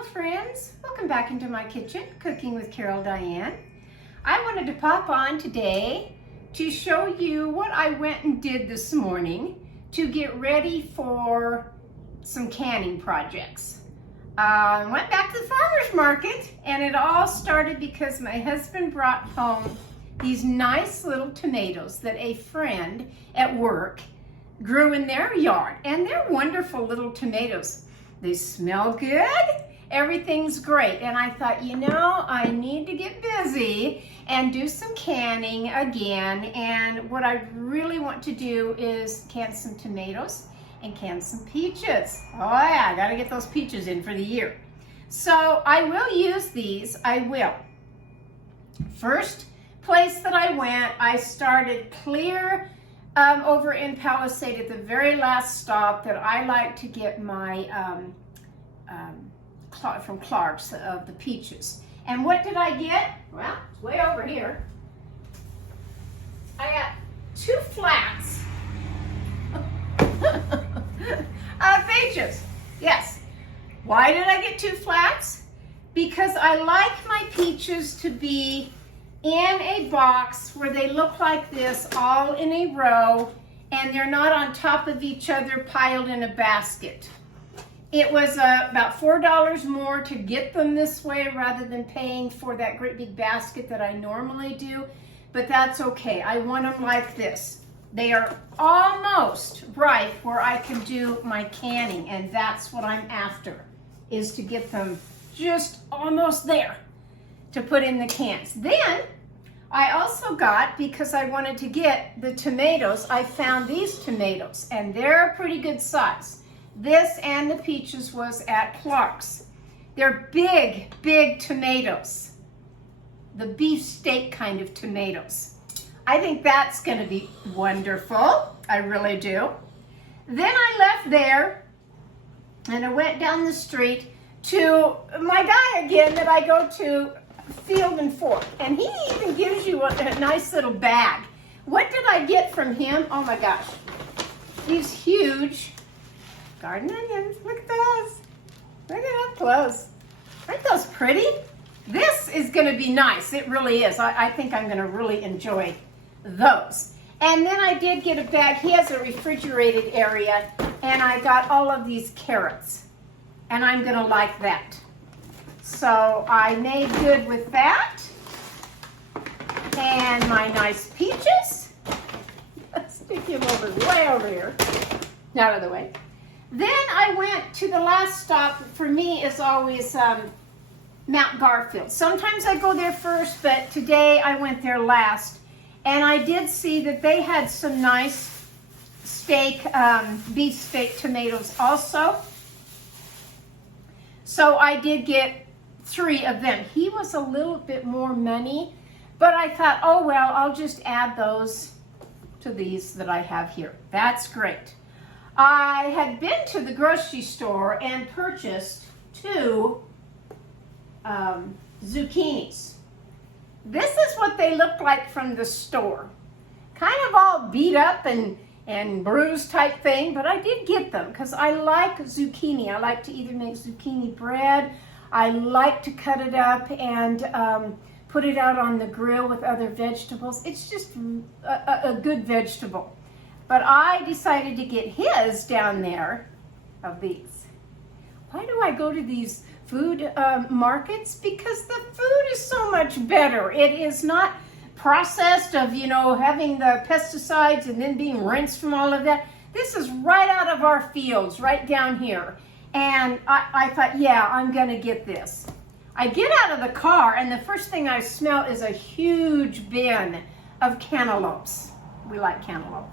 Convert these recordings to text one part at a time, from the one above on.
Hello friends, welcome back into my kitchen, Cooking with Carol Diane. I wanted to pop on today to show you what I went and did this morning to get ready for some canning projects. I went back to the farmer's market and it all started because my husband brought home these nice little tomatoes that a friend at work grew in their yard, and they're wonderful little tomatoes. They smell good, everything's great, and I thought, you know, I need to get busy and do some canning again, and what I really want to do is can some tomatoes and can some peaches. Oh yeah, I gotta get those peaches in for the year. So I will use these, I will. First place that I went, I started clear over in Palisade at the very last stop that I like to get my from Clark's of the peaches. And what did I get? Well, it's way over here. I got 2 flats of peaches. Yes. Why did I get 2 flats? Because I like my peaches to be in a box where they look like this, all in a row, and they're not on top of each other piled in a basket. It was about $4 more to get them this way rather than paying for that great big basket that I normally do, but that's okay. I want them like this. They are almost ripe where I can do my canning, and that's what I'm after, is to get them just almost there to put in the cans. Then I also got, because I wanted to get the tomatoes, I found these tomatoes, and they're a pretty good size. This and the peaches was at Clark's. They're big, big tomatoes. The beefsteak kind of tomatoes. I think that's going to be wonderful. I really do. Then I left there and I went down the street to my guy again that I go to, Field and Fork, and he even gives you a nice little bag. What did I get from him? Oh my gosh, these huge garden onions. Look at those. Look at up close. Aren't those pretty? This is going to be nice. It really is. I think I'm going to really enjoy those. And then I did get a bag. He has a refrigerated area, and I got all of these carrots, and I'm going to like that. So I made good with that. And my nice peaches. Let's stick him way over here. Out of the way. Then I went to the last stop. For me is always Mount Garfield. Sometimes I go there first, but today I went there last. And I did see that they had some nice steak, beef steak tomatoes also. So I did get 3 of them. He was a little bit more money, but I thought, oh well, I'll just add those to these that I have here. That's great. I had been to the grocery store and purchased 2 zucchinis. This is what they look like from the store. Kind of all beat up and bruised type thing, but I did get them because I like zucchini. I like to either make zucchini bread. I like to cut it up and put it out on the grill with other vegetables. It's just a good vegetable. But I decided to get his down there of these. Why do I go to these food markets? Because the food is so much better. It is not processed of, you know, having the pesticides and then being rinsed from all of that. This is right out of our fields, right down here. And I thought, yeah, I'm going to get this. I get out of the car, and the first thing I smell is a huge bin of cantaloupes. We like cantaloupe.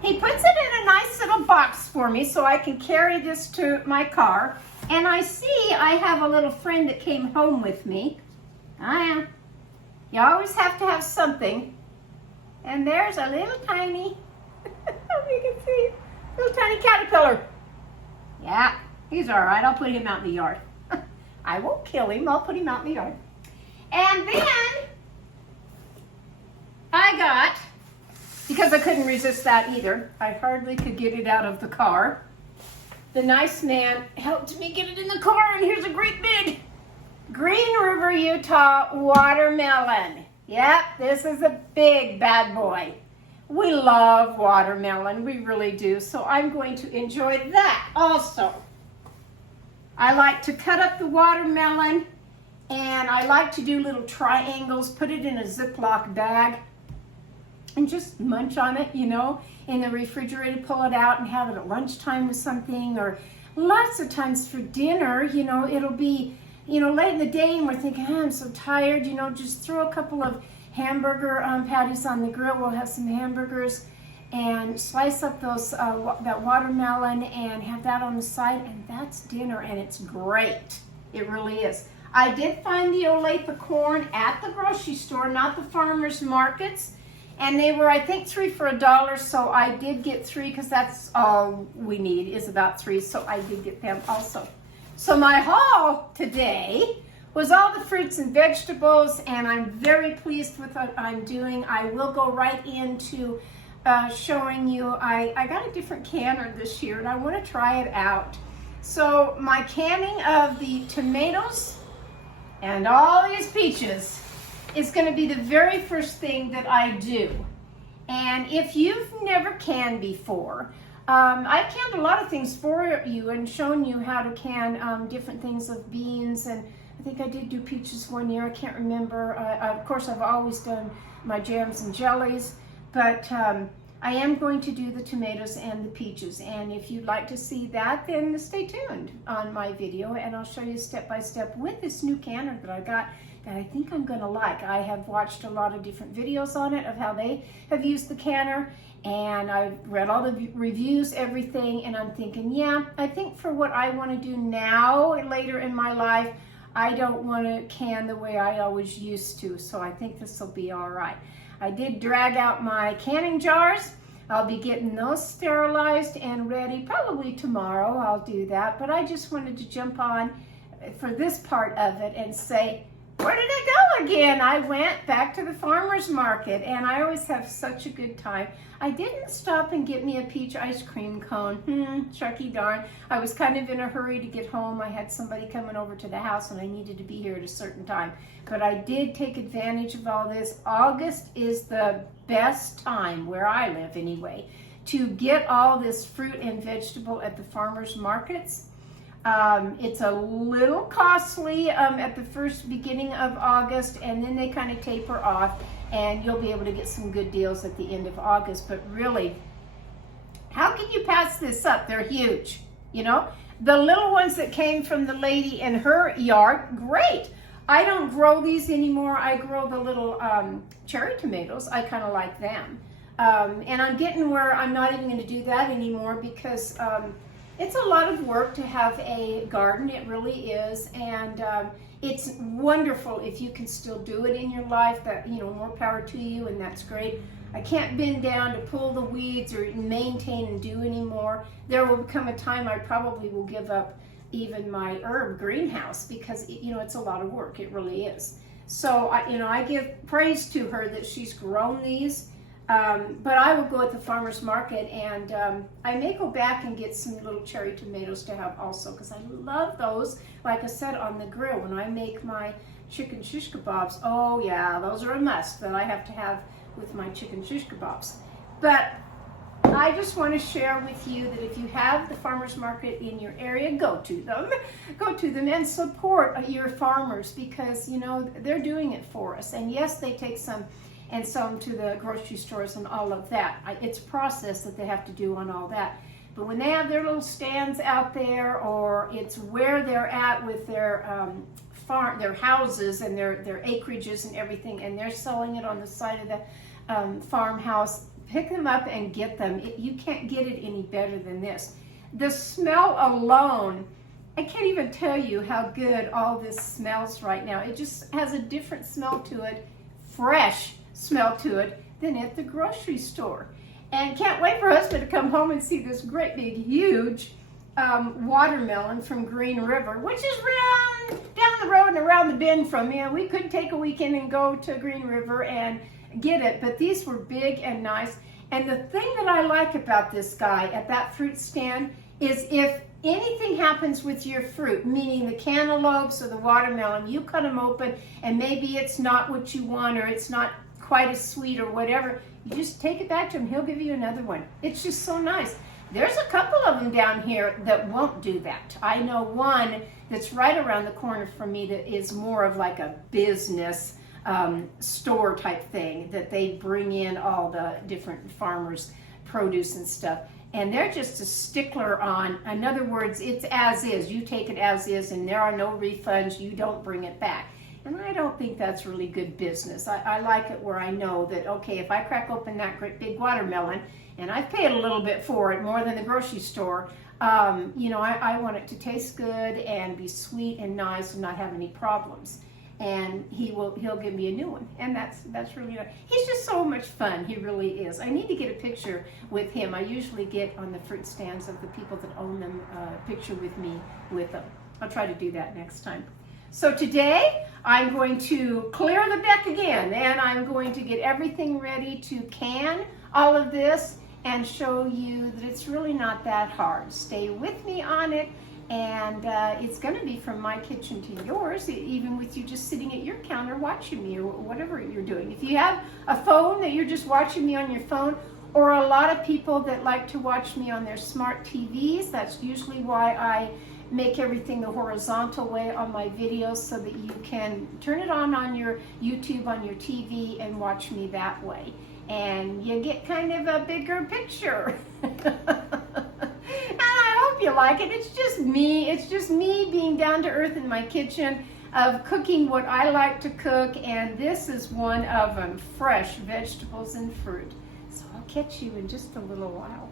He puts it in a nice little box for me so I can carry this to my car. And I see I have a little friend that came home with me. You always have to have something. And there's a little tiny, hope you can see, little tiny caterpillar. Yeah, he's all right. I'll put him out in the yard. I won't kill him. I'll put him out in the yard. And then I got, because I couldn't resist that either, I hardly could get it out of the car. the nice man helped me get it in the car, and here's a great big Green River, Utah watermelon. Yep, this is a big bad boy. We love watermelon, we really do, so I'm going to enjoy that also. I like to cut up the watermelon, and I like to do little triangles, put it in a Ziploc bag, and just munch on it, you know, in the refrigerator, pull it out and have it at lunchtime with something, or lots of times for dinner, you know, it'll be, you know, late in the day and we're thinking, oh, I'm so tired, you know, just throw a couple of hamburger patties on the grill. We'll have some hamburgers and slice up those that watermelon and have that on the side, and that's dinner, and it's great. It really is. I did find the Olathe corn at the grocery store, not the farmers markets, and they were, I think, 3 for $1, so I did get 3 because that's all we need is about 3, so I did get them also. So my haul today was all the fruits and vegetables, and I'm very pleased with what I'm doing. I will go right into showing you, I got a different canner this year, and I want to try it out. So my canning of the tomatoes and all these peaches is going to be the very first thing that I do. And if you've never canned before, I've canned a lot of things for you and shown you how to can different things of beans, and I think I did do peaches one year, I can't remember. Of course, I've always done my jams and jellies, but I am going to do the tomatoes and the peaches, and if you'd like to see that, then stay tuned on my video, and I'll show you step by step with this new canner that I got that I think I'm going to like. I have watched a lot of different videos on it of how they have used the canner, and I've read all the reviews, everything, and I'm thinking, yeah, I think for what I want to do now, later in my life, I don't want to can the way I always used to, so I think this will be all right. I did drag out my canning jars. I'll be getting those sterilized and ready probably tomorrow. I'll do that, but I just wanted to jump on for this part of it and say, where did I go again? I went back to the farmer's market, and I always have such a good time. I didn't stop and get me a peach ice cream cone. Chucky darn. I was kind of in a hurry to get home. I had somebody coming over to the house, and I needed to be here at a certain time. But I did take advantage of all this. August is the best time, where I live anyway, to get all this fruit and vegetable at the farmer's markets. It's a little costly at the beginning of August, and then they kind of taper off, and you'll be able to get some good deals at the end of August. But really, how can you pass this up? They're huge, you know. The little ones that came from the lady in her yard, great. I don't grow these anymore. I grow the little cherry tomatoes. I kind of like them. And I'm getting where I'm not even going to do that anymore because it's a lot of work to have a garden. It really is. And it's wonderful if you can still do it in your life. That, you know, more power to you, and that's great. I can't bend down to pull the weeds or maintain and do anymore. There will come a time I probably will give up even my herb greenhouse because, you know, it's a lot of work. It really is. So, you know, I give praise to her that she's grown these. But I will go at the farmer's market, and I may go back and get some little cherry tomatoes to have also, because I love those, like I said, on the grill when I make my chicken shish kebabs. Oh yeah, those are a must that I have to have with my chicken shish kebabs. But I just want to share with you that if you have the farmer's market in your area, go to them and support your farmers, because, you know, they're doing it for us. And yes, they take some and sell them to the grocery stores and all of that. It's a process that they have to do on all that. But when they have their little stands out there, or it's where they're at with their their houses and their acreages and everything, and they're selling it on the side of the farmhouse, pick them up and get them. You can't get it any better than this. The smell alone, I can't even tell you how good all this smells right now. It just has a different smell to it, fresh smell to it, than at the grocery store. And can't wait for husband to come home and see this great big huge watermelon from Green River, which is down the road and around the bend from me. We could take a weekend and go to Green River and get it, but these were big and nice. And the thing that I like about this guy at that fruit stand is if anything happens with your fruit, meaning the cantaloupes or the watermelon, you cut them open and maybe it's not what you want or it's not quite as sweet or whatever, you just take it back to him. He'll give you another one. It's just so nice. There's a couple of them down here that won't do that. I know one that's right around the corner from me that is more of like a business store type thing, that they bring in all the different farmers' produce and stuff. And they're just a stickler on, in other words, it's as is. You take it as is and there are no refunds. You don't bring it back. And I don't think that's really good business. I like it where I know that, okay, if I crack open that great big watermelon, and I've paid a little bit for it, more than the grocery store, you know, I want it to taste good and be sweet and nice and not have any problems. And he'll give me a new one, and that's really nice. He's just so much fun. He really is. I need to get a picture with him. I usually get on the fruit stands of the people that own them a picture with me with them. I'll try to do that next time. So today I'm going to clear the deck again, and I'm going to get everything ready to can all of this and show you that it's really not that hard. Stay with me on it. And it's going to be from my kitchen to yours, even with you just sitting at your counter watching me or whatever you're doing. If you have a phone that you're just watching me on your phone, or a lot of people that like to watch me on their smart TVs, that's usually why I make everything the horizontal way on my videos, so that you can turn it on your YouTube, on your TV, and watch me that way. And you get kind of a bigger picture. You like it. It's just me being down to earth in my kitchen, of cooking what I like to cook, and this is one of them, fresh vegetables and fruit. So I'll catch you in just a little while.